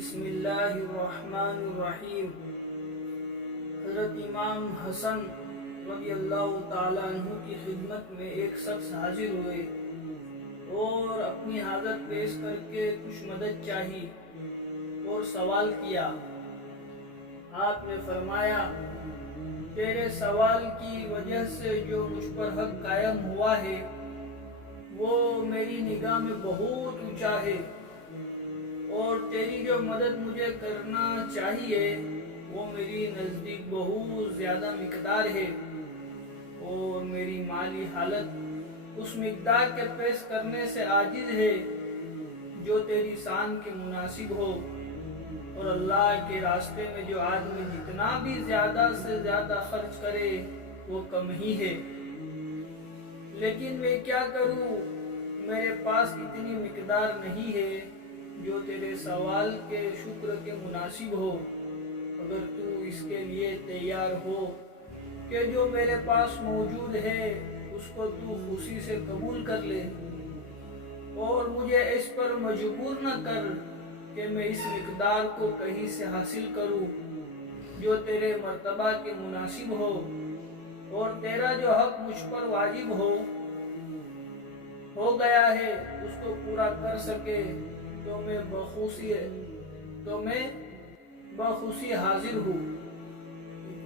بسم اللہ الرحمن الرحیم۔ حضرت امام حسن رضی اللہ تعالیٰ عنہ کی خدمت میں ایک شخص حاضر ہوئے اور اپنی حاجت پیش کر کے کچھ مدد چاہی اور سوال کیا۔ آپ نے فرمایا، تیرے سوال کی وجہ سے جو مجھ پر حق قائم ہوا ہے وہ میری نگاہ میں بہت اونچا ہے، اور تیری جو مدد مجھے کرنا چاہیے وہ میری نزدیک بہت زیادہ مقدار ہے، اور میری مالی حالت اس مقدار کے پیش کرنے سے عاجز ہے جو تیری شان کے مناسب ہو، اور اللہ کے راستے میں جو آدمی جتنا بھی زیادہ سے زیادہ خرچ کرے وہ کم ہی ہے، لیکن میں کیا کروں، میرے پاس اتنی مقدار نہیں ہے جو تیرے سوال کے شکر کے مناسب ہو۔ اگر تو اس کے لیے تیار ہو کہ جو میرے پاس موجود ہے اس کو تو خوشی سے قبول کر لے، اور مجھے اس پر مجبور نہ کر کہ میں اس مقدار کو کہیں سے حاصل کروں جو تیرے مرتبہ کے مناسب ہو، اور تیرا جو حق مجھ پر واجب ہو گیا ہے اس کو پورا کر سکے، تو میں بخوشی حاضر ہوں۔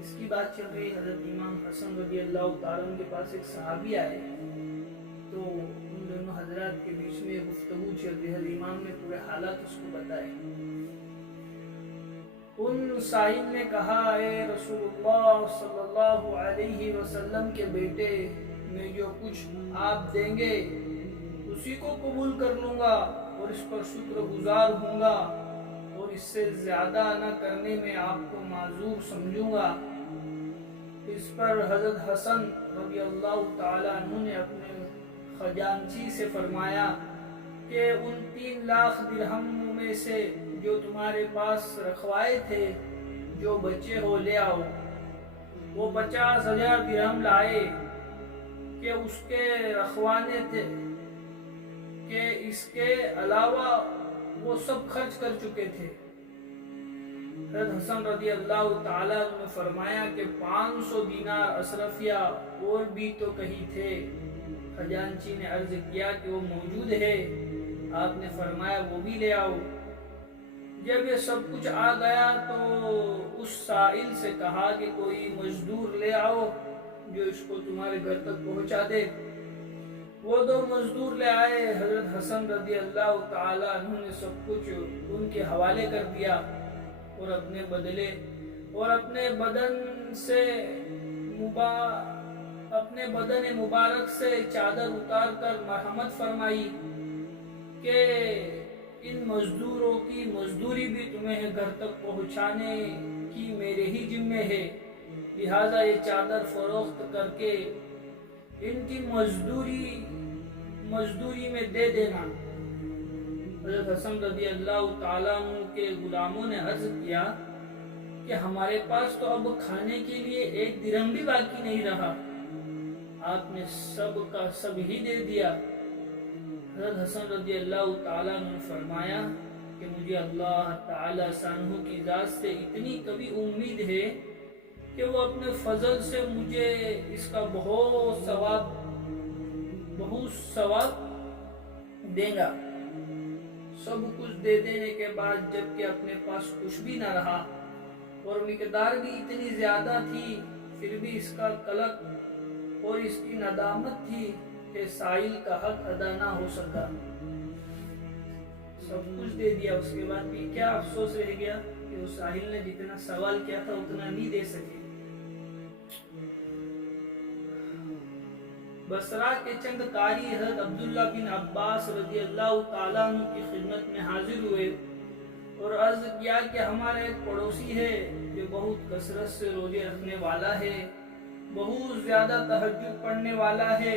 اس کی بات چل رہی، حضرت امام حسن رضی اللہ تعالیٰ عنہ کے پاس ایک صحابی آئے، تو ان دونوں حضرات کے بیچ میں گفتگو چل رہی ہے۔ امام نے پورے حالات اس کو بتائے۔ ان سائل نے کہا، اے رسول اللہ صلی اللہ علیہ وسلم کے بیٹے، میں جو کچھ آپ دیں گے اسی کو قبول کر لوں گا اور اس پر شکر گزار ہوں گا، اور اس سے زیادہ نہ کرنے میں آپ کو معذور سمجھوں گا۔ اس پر حضرت حسن رضی اللہ تعالیٰ عنہ نے اپنے خزانچی سے فرمایا کہ ان 3 لاکھ درہم میں سے جو تمہارے پاس رکھوائے تھے جو بچے ہو لے آؤ۔ وہ 50,000 درہم لائے کہ اس کے رکھوانے تھے، کہ اس کے علاوہ وہ سب خرچ کر چکے تھے۔ حضرت حسن رضی اللہ تعالیٰ نے فرمایا کہ 500 دینار اشرفیہ اور بھی تو کہیں تھے۔ خزانچی نے عرض کیا کہ وہ موجود ہے۔ آپ نے فرمایا وہ بھی لے آؤ۔ جب یہ سب کچھ آ گیا تو اس سائل سے کہا کہ کوئی مزدور لے آؤ جو اس کو تمہارے گھر تک پہنچا دے۔ وہ 2 مزدور لے آئے۔ حضرت حسن رضی اللہ تعالیٰ عنہ نے سب کچھ ان کے حوالے کر دیا، اور اپنے بدن مبارک سے چادر اتار کر مرحمت فرمائی کہ ان مزدوروں کی مزدوری بھی تمہیں گھر تک پہنچانے کی میرے ہی ذمہ ہے، لہذا یہ چادر فروخت کر کے ان کی مزدوری میں دے دینا۔ حضرت حسن رضی اللہ تعالیٰ عنہ کے غلاموں نے عرض کیا کہ ہمارے پاس تو اب کھانے کے لیے 1 درہم بھی باقی نہیں رہا، آپ نے سب کا سب ہی دے دیا۔ حضرت حسن رضی اللہ تعالیٰ عنہ نے فرمایا کہ مجھے اللہ تعالیٰ شانہ کی ذات سے اتنی کبھی امید ہے کہ وہ اپنے فضل سے مجھے اس کا بہت ثواب دے گا۔ سب کچھ دے دینے کے بعد جب کہ اپنے پاس کچھ بھی نہ رہا اور مقدار بھی اتنی زیادہ تھی، پھر بھی اس کا قلق اور اس کی ندامت تھی کہ سائل کا حق ادا نہ ہو سکا۔ سب کچھ دے دیا، اس کے بعد بھی کیا افسوس رہ گیا کہ اس سائل نے جتنا سوال کیا تھا اتنا نہیں دے سکے۔ بصرہ کے چند قاری حضرت عبداللہ بن عباس رضی اللہ تعالیٰ عنہ کی خدمت میں حاضر ہوئے اور عرض کیا کہ ہمارا ایک پڑوسی ہے جو بہت کثرت سے روزے رکھنے والا ہے، بہت زیادہ تہجد پڑھنے والا ہے،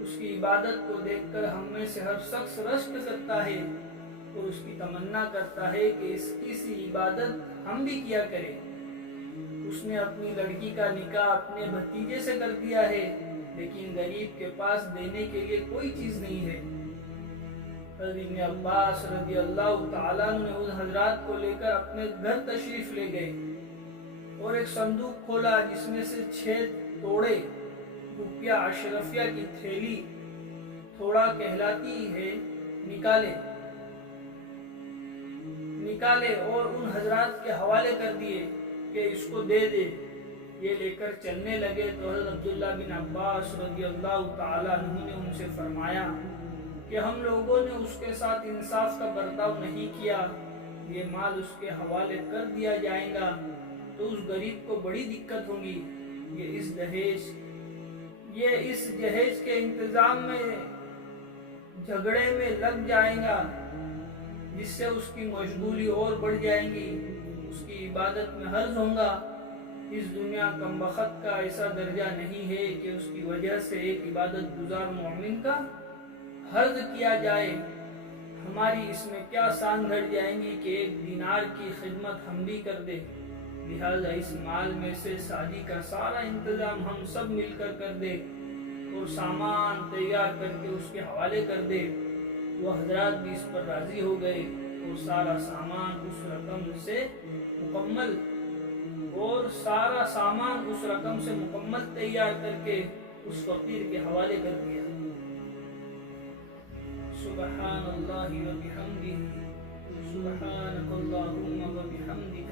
اس کی عبادت کو دیکھ کر ہم میں سے ہر شخص رشک کرتا ہے اور اس کی تمنا کرتا ہے کہ اس کی سی عبادت ہم بھی کیا کریں۔ اس نے اپنی لڑکی کا نکاح اپنے بھتیجے سے کر دیا ہے، لیکن غریب کے پاس دینے کے لیے کوئی چیز نہیں ہے۔ حضرت ابن عباس رضی اللہ تعالیٰ عنہ نے ان حضرات کو لے کر اپنے گھر تشریف لے گئے اور ایک صندوق کھولا جس میں سے 6 توڑے روپیہ اشرفیہ کی تھیلی تھوڑا کہلاتی ہے نکالے اور ان حضرات کے حوالے کر دیے کہ اس کو دے دے۔ یہ لے کر چلنے لگے تو حضرت عبداللہ بن عباس رضی اللہ تعالیٰ عنہ نے ان سے فرمایا کہ ہم لوگوں نے اس کے ساتھ انصاف کا برتاؤ نہیں کیا، یہ مال اس کے حوالے کر دیا جائے گا تو اس غریب کو بڑی دقت ہوگی، یہ اس جہیز کے انتظام میں جھگڑے میں لگ جائے گا، جس سے اس کی مشغولی اور بڑھ جائے گی، اس کی عبادت میں حرج ہوگا۔ اس دنیا کم بخت کا ایسا درجہ نہیں ہے کہ اس کی وجہ سے ایک عبادت گزار مومن کا حرج کیا جائے۔ ہماری اس میں کیا سان گھڑ جائیں گی کہ 1 دینار کی خدمت ہم بھی کر دے، لہذا اس مال میں سے شادی کا سارا انتظام ہم سب مل کر دے اور سامان تیار کر کے اس کے حوالے کر دے۔ وہ حضرات بھی اس پر راضی ہو گئے اور سارا سامان اس رقم سے مکمل تیار کر کے اس فقیر کے حوالے کر دیا۔ سبحان اللہ و بحمدہ، سبحانک اللہم و بحمدک،